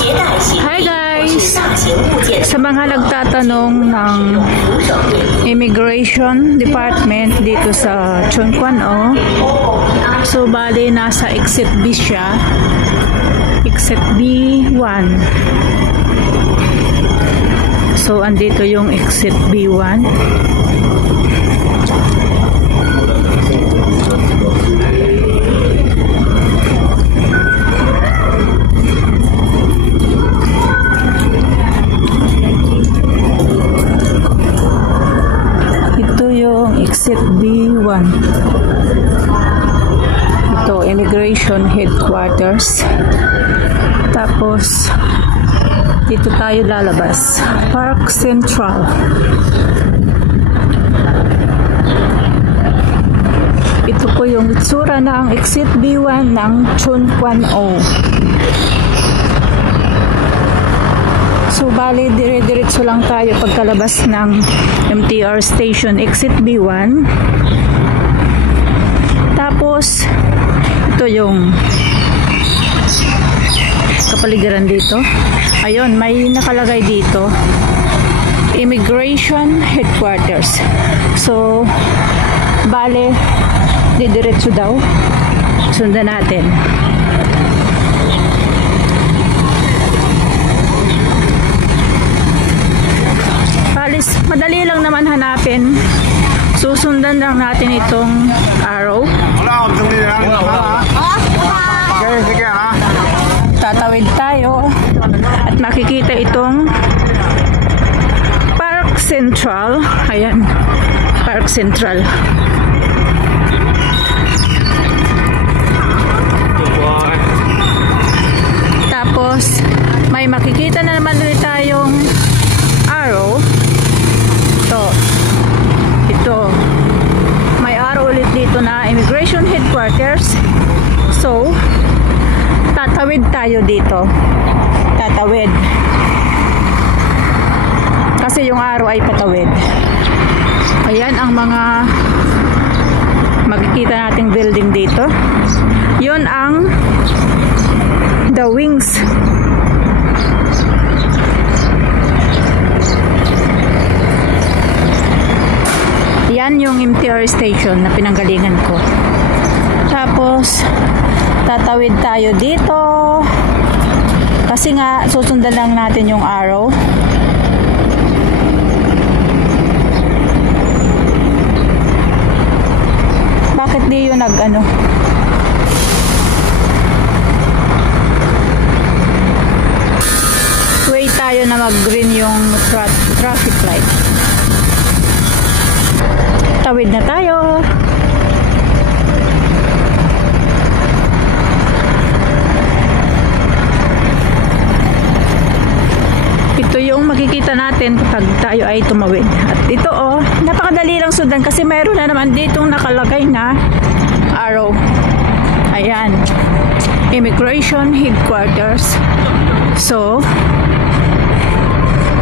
Hi guys! Sa mga nagtatanong ng Immigration Department dito sa Chunquan-o, so bali nasa exit B siya, exit B1. So andito yung exit B1. Exit B1. Ito, Immigration Headquarters. Tapos, dito tayo lalabas. Park Central. Ito po yung itsura ng Exit B1 ng Chunquan-o. So, bali, dire-diretso lang tayo pagkalabas ng MTR Station Exit B1. Tapos, ito yung kapaligiran dito. Ayun, may nakalagay dito. Immigration Headquarters. So, bali, didiretso daw. Sundan natin. Madali lang naman hanapin. Susundan lang natin itong arrow. Tatawid tayo at makikita itong Park Central. Ayan, Park Central. Tapos may makikita na naman ulit tayong arrow. Ito, may araw ulit dito na Immigration Headquarters. So, tatawid tayo dito. Tatawid. Kasi yung araw ay patawid. Ayan ang mga makikita nating building dito. Yun ang The Wings. Yan yung MTR station na pinanggalingan ko. Tapos, tatawid tayo dito. Kasi nga, susundan lang natin yung arrow. Bakit di yun nag-ano? Wait tayo na mag-green yung traffic light. Tawid na tayo. Ito yung makikita natin pag tayo ay tumawid. At ito napakadali lang sundan kasi mayroon na naman ditong nakalagay na arrow. Ayan. Immigration Headquarters. So,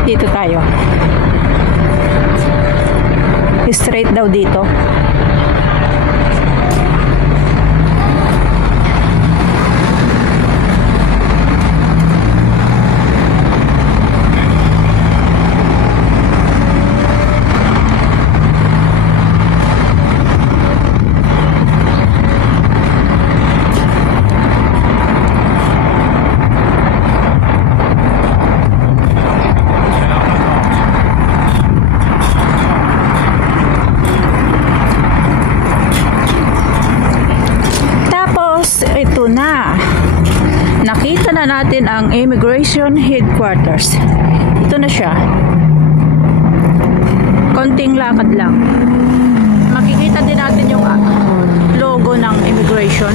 dito tayo. Straight daw dito. Nakita na natin ang Immigration Headquarters. Ito na siya. Konting lakad lang. Makikita din natin yung logo ng immigration.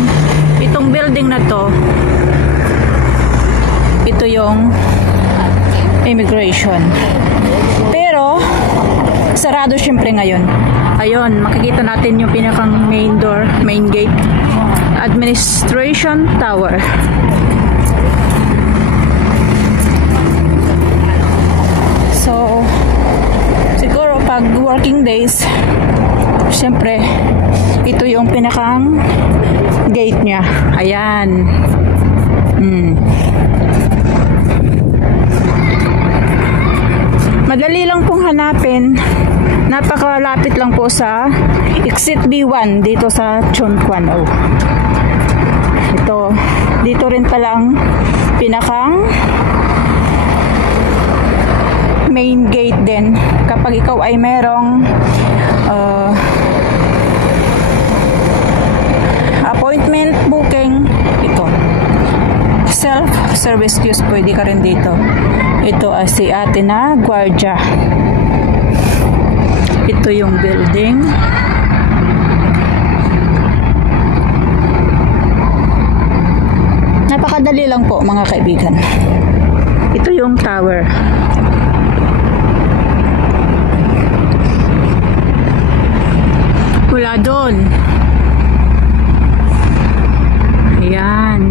Itong building na to, ito yung immigration. Pero, sarado syempre ngayon. Ayun, makikita natin yung pinakang main door, main gate. Administration Tower. So, siguro pag working days, syempre, ito yung pinakang gate niya. Ayan. Napakalapit lang po sa exit B1 dito sa Chungkwon-o. Ito, dito rin palang pinakang main gate din kapag ikaw ay merong appointment booking. Ito, self-service queues, pwede ka rin dito. Ito ay si ate na gwardiya. Ito yung building. Napakadali lang po mga kaibigan. Ito yung tower. Wala doon. Ayan.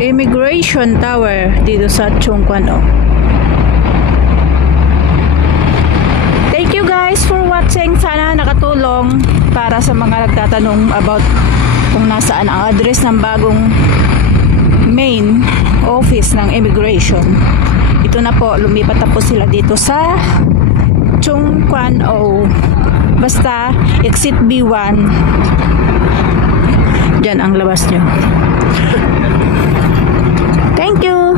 Immigration tower dito sa Chungkwon-o. Thank you guys for watching. Sana nakatulong para sa mga nagtatanong about kung nasaan ang address ng bagong main office ng immigration. Ito na po, lumipat na po sila dito sa Chungkwon-o. Basta exit B1. Diyan ang labas nyo. Thank you.